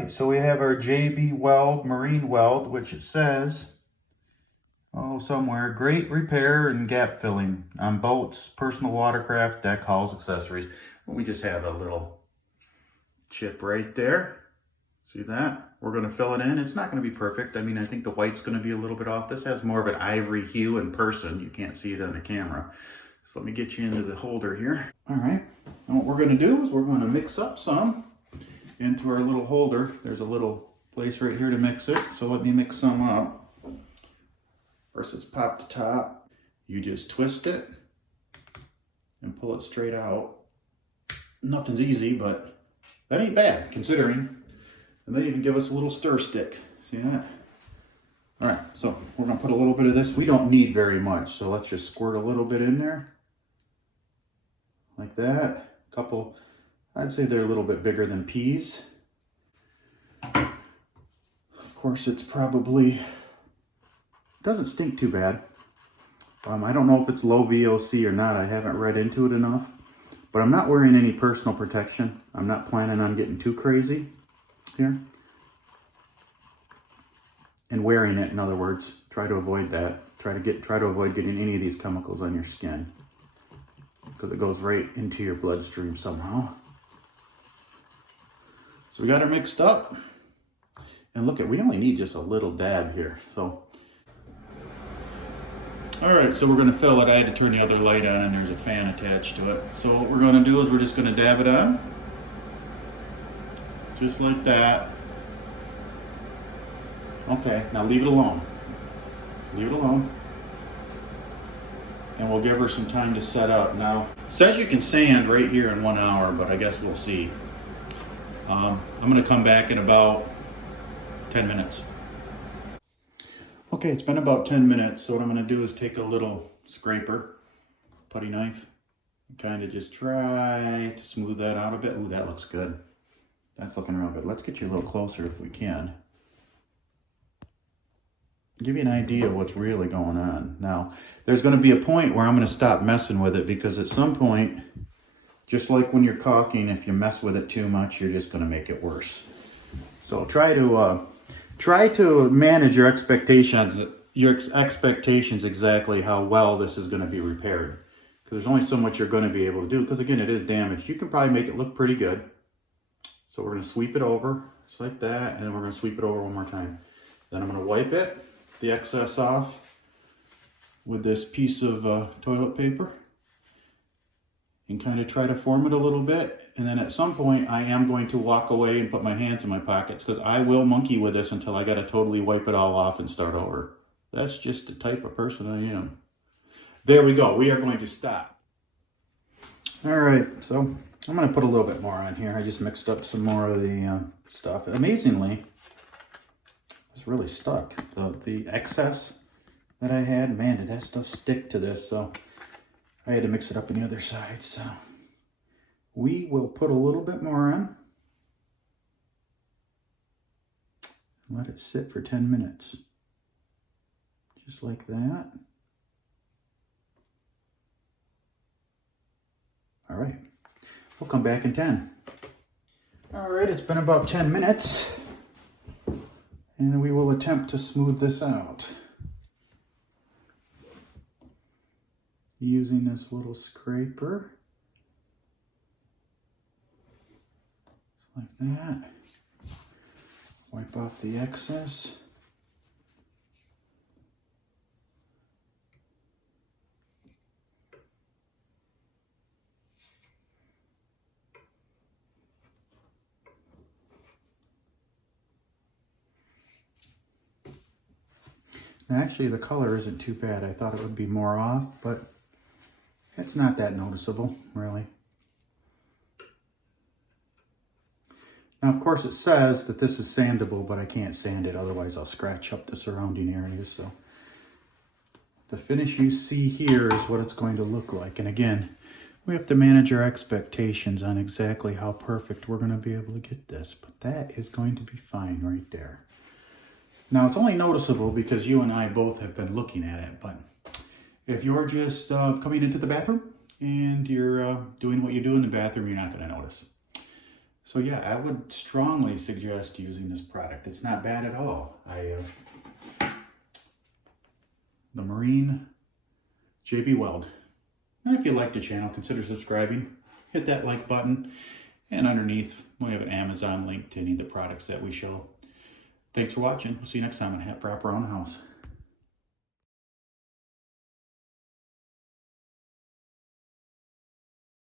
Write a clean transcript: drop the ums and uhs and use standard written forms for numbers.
right, so we have our JB Weld Marine Weld, which it says, oh, somewhere, great repair and gap filling on boats, personal watercraft, deck, hulls, accessories. We just have a little chip right there. See that? We're going to fill it in. It's not going to be perfect. I mean, I think the white's going to be a little bit off. This has more of an ivory hue in person. You can't see it on the camera. So let me get you into the holder here. All right, and what we're going to do is we're going to mix up some into our little holder. There's a little place right here to mix it. So let me mix some up. First, it's pop to top. You just twist it and pull it straight out. Nothing's easy, but that ain't bad considering. And they even give us a little stir stick. See that? All right, so we're gonna put a little bit of this. We don't need very much, so let's just squirt a little bit in there. Like that. A couple, I'd say they're a little bit bigger than peas. Of course, it's probably, doesn't stink too bad. I don't know if it's low VOC or not. I haven't read into it enough. But I'm not wearing any personal protection. I'm not planning on getting too crazy here. And wearing it, in other words. Try to avoid that. Try to avoid getting any of these chemicals on your skin, because it goes right into your bloodstream somehow. So we got it mixed up. And look, we only need just a little dab here. So, all right, so we're gonna fill it. I had to turn the other light on and there's a fan attached to it. So what we're gonna do is we're just gonna dab it on. Just like that. Okay, now leave it alone. Leave it alone. And we'll give her some time to set up. Now, it says you can sand right here in 1 hour, but I guess we'll see. I'm gonna come back in about 10 minutes. Okay, it's been about 10 minutes, so what I'm gonna do is take a little scraper, putty knife, and kind of just try to smooth that out a bit. Ooh, that looks good. That's looking real good. Let's get you a little closer if we can. Give you an idea of what's really going on. Now, there's gonna be a point where I'm gonna stop messing with it, because at some point, just like when you're caulking, if you mess with it too much, you're just gonna make it worse. So try to manage your expectations exactly how well this is going to be repaired, because there's only so much you're going to be able to do, because again, it is damaged. You can probably make it look pretty good. So we're going to sweep it over just like that, and then we're going to sweep it over one more time. Then I'm going to wipe it, the excess off with this piece of toilet paper, and kind of try to form it a little bit. And then at some point, I am going to walk away and put my hands in my pockets, because I will monkey with this until I got to totally wipe it all off and start over. That's just the type of person I am. There we go. We are going to stop. All right, so I'm going to put a little bit more on here. I just mixed up some more of the stuff. Amazingly, it's really stuck. The excess that I had, man, did that stuff stick to this. So I had to mix it up on the other side. So we will put a little bit more on. Let it sit for 10 minutes. Just like that. All right, we'll come back in 10. All right, it's been about 10 minutes. And we will attempt to smooth this out using this little scraper. Like that. Wipe off the excess. Actually, the color isn't too bad. I thought it would be more off, but it's not that noticeable, really. Now, of course, it says that this is sandable, but I can't sand it. Otherwise, I'll scratch up the surrounding areas. So the finish you see here is what it's going to look like. And again, we have to manage our expectations on exactly how perfect we're going to be able to get this. But that is going to be fine right there. Now, it's only noticeable because you and I both have been looking at it, but if you're just coming into the bathroom and you're doing what you do in the bathroom, you're not going to notice. So yeah, I would strongly suggest using this product. It's not bad at all. The Marine JB Weld. And if you like the channel, consider subscribing. Hit that like button. And underneath, we have an Amazon link to any of the products that we show. Thanks for watching. We'll see you next time on Hat Proper Own House.